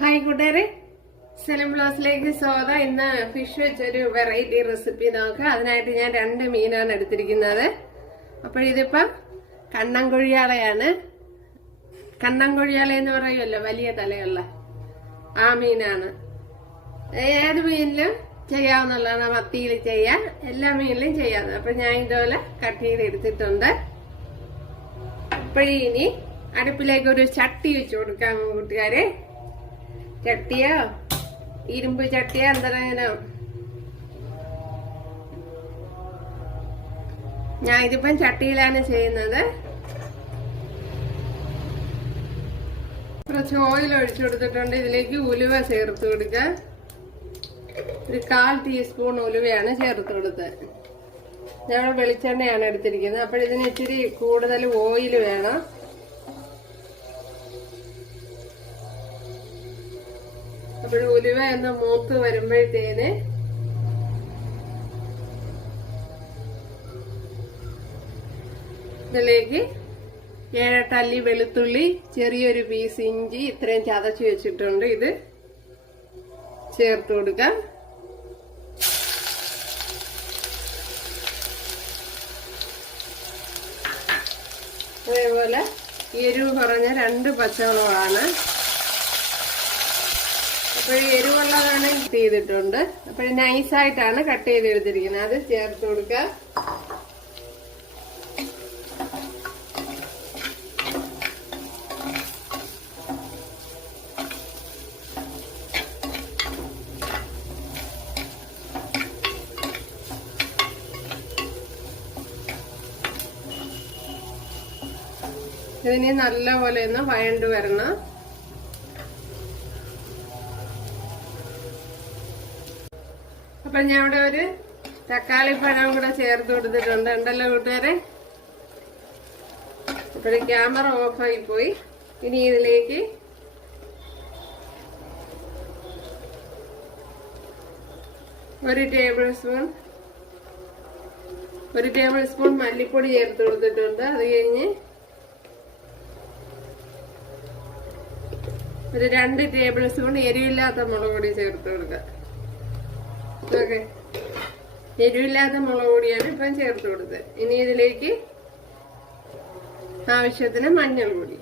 Hi കൂട്ടുകാരെ. സെലം ബ്ലോസിലേക്ക് സ്വാഗതം. ഇന്ന് ഫിഷ് വെച്ചൊരു വെറൈറ്റി റെസിപ്പി നോക്കാം. അതിനായിട്ട് ഞാൻ രണ്ട് മീനാണ് എടുത്തിരിക്കുന്നത്. അപ്പോഴിതിപ്പം കണ്ണൻകൊഴിയാളയാണ്. കണ്ണൻകൊഴിയാള എന്ന് പറയുമല്ലോ വലിയ തലയുള്ള ആ മീനാണ്. ഏത് മീനിലും ചെയ്യാവുന്നതാണ്. മത്തിയിൽ ചെയ്യാം എല്ലാ മീനിലും ചെയ്യാം അപ്പൊ ഞാൻ ഇതുപോലെ കട്ട് ചെയ്ത് എടുത്തിട്ടുണ്ട്. അപ്പോഴിനി അടുപ്പിലേക്ക് ഒരു ചട്ടി വെച്ച് കൊടുക്കാം കൂട്ടുകാരെ. ചട്ടിയോ? ഇരുമ്പ് ചട്ടിയോ? എന്തായാലും ഞാൻ ഇതിപ്പം ചട്ടിയിലാണ് ചെയ്യുന്നത്. കുറച്ച് ഓയിൽ ഒഴിച്ചു കൊടുത്തിട്ടുണ്ട്. ഇതിലേക്ക് ഉലുവ ചേർത്ത് കൊടുക്കുക ഒരു കാൽ ടീസ്പൂൺ ഉലുവയാണ് ചേർത്ത് കൊടുത്തത്. ഞങ്ങൾ വെളിച്ചെണ്ണയാണ് എടുത്തിരിക്കുന്നത്. അപ്പോൾ ഇതിന് ഇച്ചിരി കൂടുതൽ ഓയിൽ വേണം. അപ്പോൾ ഉലുവ എന്ന മൂത്ത് വരുമ്പോഴത്തേന് ഇതിലേക്ക് ഏഴട്ടല്ലി വെളുത്തുള്ളി ചെറിയൊരു പീസ് ഇഞ്ചി ഇത്രയും ചതച്ച് വെച്ചിട്ടുണ്ട്. ഇത് ചേർത്ത് കൊടുക്കാം. അതേപോലെ എരിവ് കുറഞ്ഞ രണ്ട് പച്ചമുളകാണ്. അപ്പോൾ എരിവുള്ളതാണ് കട്ട് ചെയ്തിട്ടുണ്ട് അപ്പോൾ നൈസായിട്ടാണ് കട്ട് ചെയ്ത് എടുത്തിരിക്കുന്നത് അത് ചേർത്ത് കൊടുക്കുക ഇതിനെ നല്ലപോലെ ഒന്ന് വഴണ്ട് വരണം. അപ്പൊ ഞാൻ ഇവിടെ ഒരു തക്കാളി പഴം കൂടെ ചേർത്ത് കൊടുത്തിട്ടുണ്ട്. ഉണ്ടല്ലോ കൂട്ടുകാരെ? അപ്പോൾ ക്യാമറ ഓഫായി പോയി. ഇനി ഇതിലേക്ക് ഒരു ടേബിൾ സ്പൂൺ ഒരു ടേബിൾ സ്പൂൺ മല്ലിപ്പൊടി ചേർത്ത് കൊടുത്തിട്ടുണ്ട്. അത് കഴിഞ്ഞ് ഒരു രണ്ട് ടേബിൾ സ്പൂൺ എരിവില്ലാത്ത മുളക് പൊടി ചേർത്ത് കൊടുക്കുക. ഓക്കെ എരിവില്ലാത്ത മുളക് പൊടിയാണ് ഇപ്പം ചേർത്ത് കൊടുത്തത്. ഇനി ഇതിലേക്ക് ആവശ്യത്തിന് മഞ്ഞൾ പൊടി